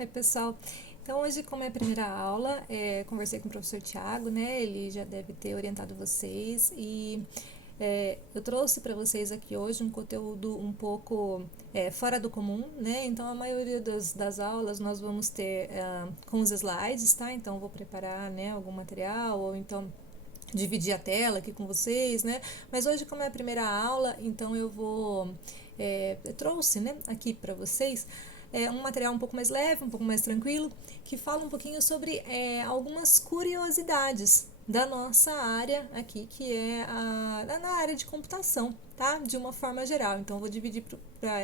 Oi, pessoal. Então, hoje, como é a primeira aula, conversei com o professor Tiago, né? Ele já deve ter orientado vocês e eu trouxe para vocês aqui hoje um conteúdo um pouco fora do comum, né? Então, a maioria das aulas nós vamos ter com os slides, tá? Então, eu vou preparar, né, algum material ou então dividir a tela aqui com vocês, né? Mas hoje, como é a primeira aula, então eu trouxe, né, aqui para vocês um material um pouco mais leve, um pouco mais tranquilo, que fala um pouquinho sobre algumas curiosidades da nossa área aqui, que é na área de computação, tá? De uma forma geral. Então, eu vou dividir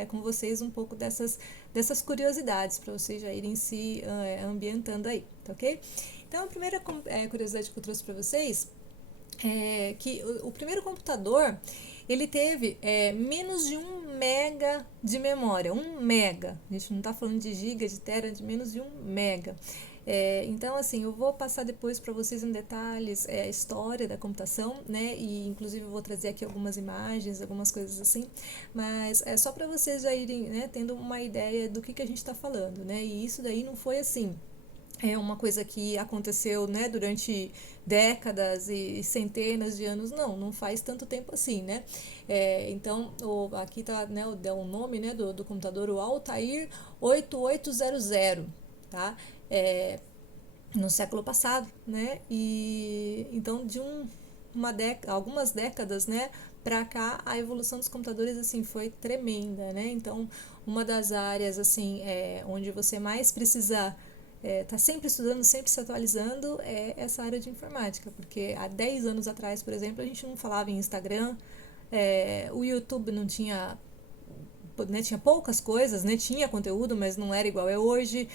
com vocês um pouco dessas curiosidades, para vocês já irem se ambientando aí, tá ok? Então, a primeira curiosidade que eu trouxe para vocês que o primeiro computador ele teve menos de 1 mega de memória, 1 mega. A gente não está falando de giga, de tera, de menos de 1 mega. Então, assim, eu vou passar depois para vocês em detalhes a história da computação, né? E inclusive eu vou trazer aqui algumas imagens, algumas coisas assim. Mas é só para vocês já irem, né, tendo uma ideia do que a gente está falando, né? E isso daí não foi assim. É uma coisa que aconteceu, né, durante décadas e centenas de anos, não faz tanto tempo assim, né? Então, aqui tá, né, o nome, né, do computador, o Altair 8800, tá? No século passado, né? E então algumas décadas, né, para cá a evolução dos computadores assim foi tremenda, né? Então, uma das áreas assim onde você mais precisa tá sempre estudando, sempre se atualizando essa área de informática, porque há 10 anos atrás, por exemplo, a gente não falava em Instagram, o YouTube não tinha, né, tinha poucas coisas, né, tinha conteúdo, mas não era igual é hoje.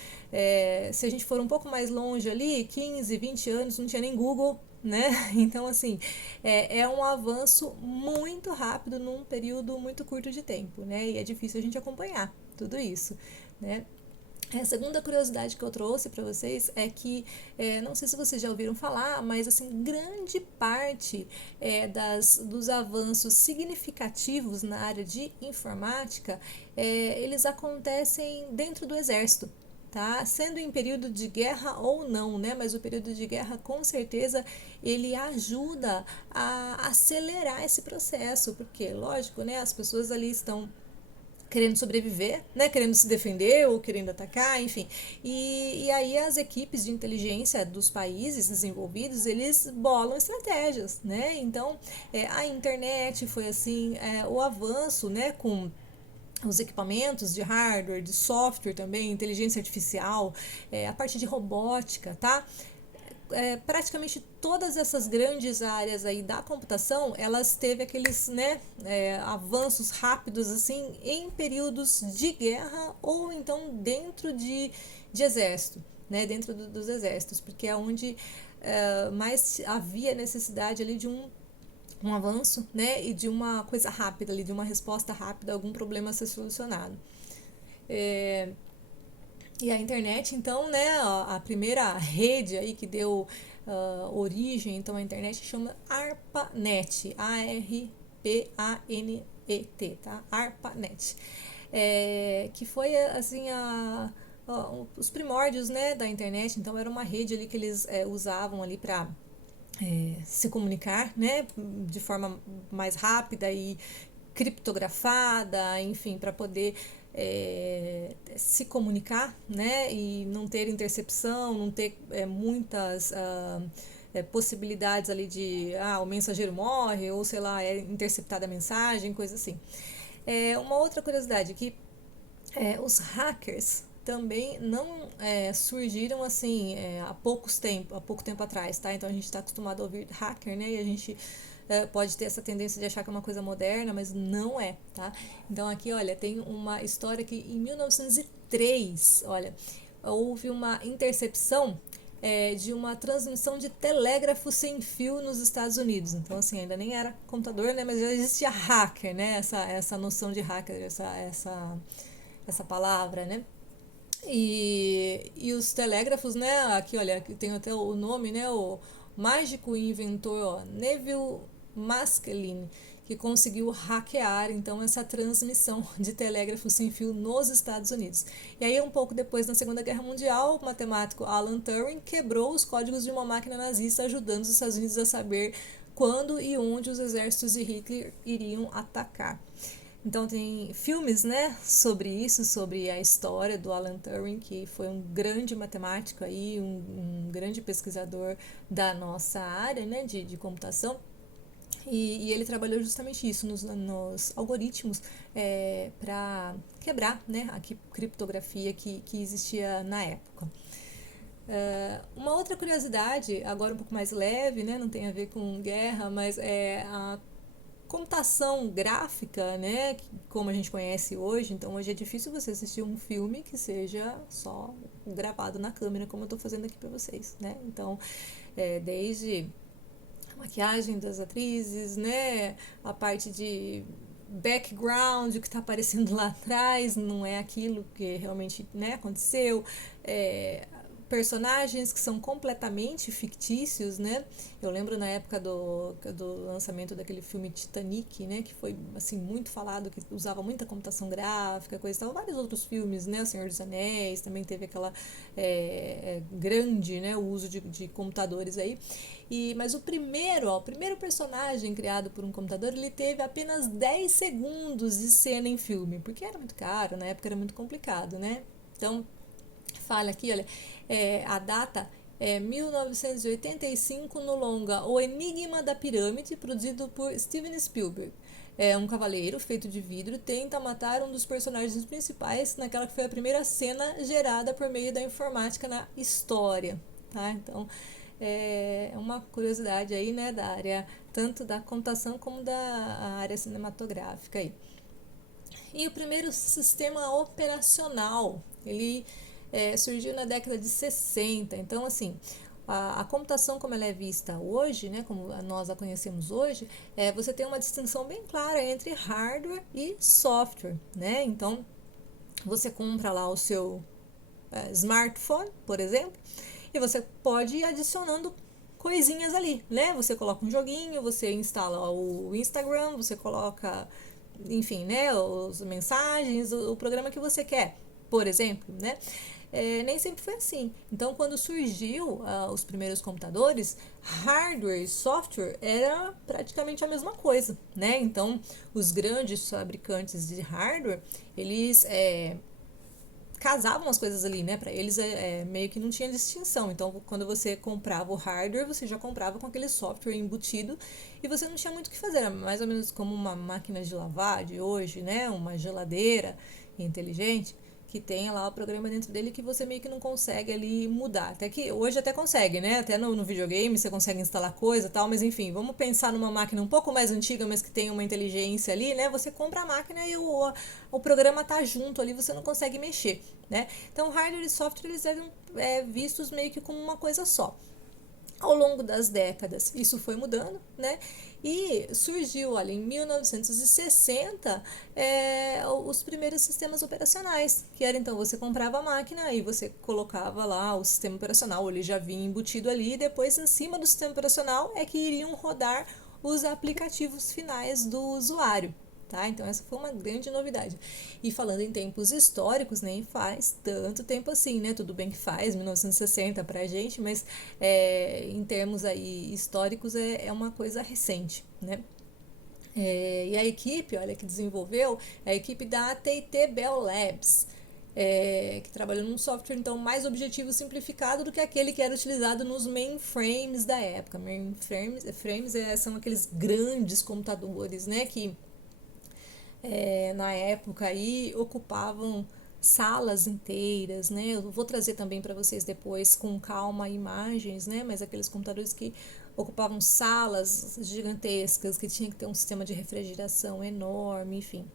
Se a gente for um pouco mais longe ali, 15, 20 anos, não tinha nem Google, né? Então, assim, é um avanço muito rápido num período muito curto de tempo, né? E é difícil a gente acompanhar tudo isso, né? A segunda curiosidade que eu trouxe para vocês é que, não sei se vocês já ouviram falar, mas assim, grande parte dos avanços significativos na área de informática, eles acontecem dentro do exército. Tá? Sendo em período de guerra ou não, né? Mas o período de guerra, com certeza, ele ajuda a acelerar esse processo, porque, lógico, né? As pessoas ali estão querendo sobreviver, né, querendo se defender ou querendo atacar, enfim. E aí as equipes de inteligência dos países desenvolvidos, eles bolam estratégias, né? Então, a internet foi assim, o avanço, né, com os equipamentos de hardware, de software também, inteligência artificial, a parte de robótica, tá? Praticamente todas essas grandes áreas aí da computação, elas teve aqueles, né, avanços rápidos assim em períodos de guerra ou então dentro de exército, né, dentro dos exércitos, porque é onde mais havia necessidade ali de um avanço, né, e de uma coisa rápida ali, de uma resposta rápida a algum problema a ser solucionado. E a internet, então, né, a primeira rede aí que deu origem, então, à internet chama ARPANET, A-R-P-A-N-E-T, tá? ARPANET, que foi, assim, os primórdios, né, da internet, então era uma rede ali que eles usavam ali para se comunicar, né, de forma mais rápida e criptografada, enfim, para poder se comunicar, né, e não ter intercepção, não ter muitas possibilidades ali de o mensageiro morre ou sei lá é interceptada a mensagem, coisa assim. Uma outra curiosidade que os hackers também não surgiram assim há pouco tempo atrás, tá? Então a gente está acostumado a ouvir hacker, né? E a gente pode ter essa tendência de achar que é uma coisa moderna, mas não é, tá? Então aqui, olha, tem uma história que em 1903, olha, houve uma intercepção de uma transmissão de telégrafo sem fio nos Estados Unidos. Então, assim, ainda nem era computador, né? Mas já existia hacker, né? Essa noção de hacker, essa palavra, né? E os telégrafos, né? Aqui, olha, aqui tem até o nome, né? O mágico inventor, ó, Neville Maskelyne, que conseguiu hackear então essa transmissão de telégrafo sem fio nos Estados Unidos. E aí um pouco depois, na Segunda Guerra Mundial, o matemático Alan Turing quebrou os códigos de uma máquina nazista, ajudando os Estados Unidos a saber quando e onde os exércitos de Hitler iriam atacar. Então tem filmes, né, sobre isso, sobre a história do Alan Turing, que foi um grande matemático aí, um grande pesquisador da nossa área, né, de computação. E ele trabalhou justamente isso nos algoritmos para quebrar, né, a criptografia que existia na época. Uma outra curiosidade, agora um pouco mais leve, né, não tem a ver com guerra, mas é a computação gráfica, né, como a gente conhece hoje. Então hoje é difícil você assistir um filme que seja só gravado na câmera, como eu estou fazendo aqui para vocês, né? Então, desde a maquiagem das atrizes, né, a parte de background, o que está aparecendo lá atrás, não é aquilo que realmente, né, aconteceu, personagens que são completamente fictícios, né? Eu lembro na época do lançamento daquele filme Titanic, né? Que foi, assim, muito falado, que usava muita computação gráfica, coisa e tal. Vários outros filmes, né? O Senhor dos Anéis, também teve aquela grande, né? O uso de computadores aí. Mas o primeiro personagem criado por um computador, ele teve apenas 10 segundos de cena em filme, porque era muito caro, na época era muito complicado, né? Então, fala aqui, olha, a data é 1985 no longa O Enigma da Pirâmide, produzido por Steven Spielberg. Um cavaleiro feito de vidro tenta matar um dos personagens principais naquela que foi a primeira cena gerada por meio da informática na história, tá? Então, é uma curiosidade aí, né, da área tanto da computação como da área cinematográfica aí. E o primeiro sistema operacional, ele surgiu na década de 60. Então, assim, a computação como ela é vista hoje, né, como nós a conhecemos hoje, você tem uma distinção bem clara entre hardware e software, né? Então, você compra lá o seu smartphone, por exemplo, e você pode ir adicionando coisinhas ali, né? Você coloca um joguinho, você instala o Instagram, você coloca, enfim, né, as mensagens, o programa que você quer, por exemplo, né? Nem sempre foi assim. Então, quando surgiu os primeiros computadores, hardware e software era praticamente a mesma coisa, né? Então, os grandes fabricantes de hardware, eles casavam as coisas ali, né? Para eles meio que não tinha distinção. Então, quando você comprava o hardware, você já comprava com aquele software embutido e você não tinha muito o que fazer. Era mais ou menos como uma máquina de lavar de hoje, né? Uma geladeira inteligente que tem lá o programa dentro dele que você meio que não consegue ali mudar. Até que hoje até consegue, né? Até no videogame você consegue instalar coisa e tal, mas enfim, vamos pensar numa máquina um pouco mais antiga, mas que tem uma inteligência ali, né? Você compra a máquina e o programa tá junto ali, você não consegue mexer, né? Então, hardware e software eles eram vistos meio que como uma coisa só. Ao longo das décadas, isso foi mudando, né? E surgiu, olha, em 1960, os primeiros sistemas operacionais, que era então você comprava a máquina e você colocava lá o sistema operacional, ele já vinha embutido ali, e depois em cima do sistema operacional é que iriam rodar os aplicativos finais do usuário. Tá? Então essa foi uma grande novidade. E falando em tempos históricos, nem faz tanto tempo assim, né? Tudo bem que faz, 1960 pra gente, mas em termos aí históricos é uma coisa recente, né? E a equipe, olha, que desenvolveu, é a equipe da AT&T Bell Labs, que trabalhou num software então mais objetivo e simplificado do que aquele que era utilizado nos mainframes da época. Mainframes são aqueles grandes computadores, né, que na época aí ocupavam salas inteiras, né? Eu vou trazer também para vocês depois com calma imagens, né? Mas aqueles computadores que ocupavam salas gigantescas, que tinha que ter um sistema de refrigeração enorme, enfim.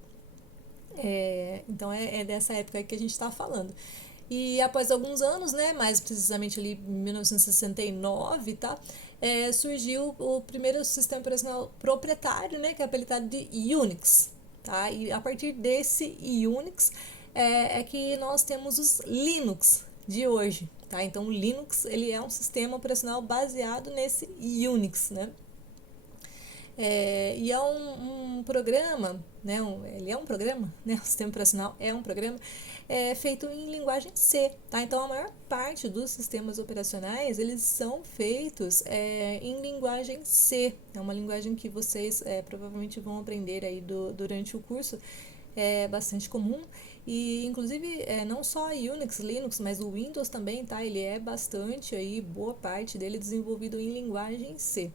Então é dessa época aí que a gente está falando. E após alguns anos, né, mais precisamente ali em 1969, tá, surgiu o primeiro sistema operacional proprietário, né, que é apelidado de Unix. Tá? E a partir desse Unix que nós temos os Linux de hoje. Tá? Então o Linux ele é um sistema operacional baseado nesse Unix. Né? E é um programa, né, ele é um programa, né, o sistema operacional é um programa feito em linguagem C, tá? Então a maior parte dos sistemas operacionais eles são feitos em linguagem C, é uma linguagem que vocês provavelmente vão aprender aí durante o curso, é bastante comum e inclusive não só Unix, Linux, mas o Windows também, tá? Ele é bastante aí, boa parte dele desenvolvido em linguagem C.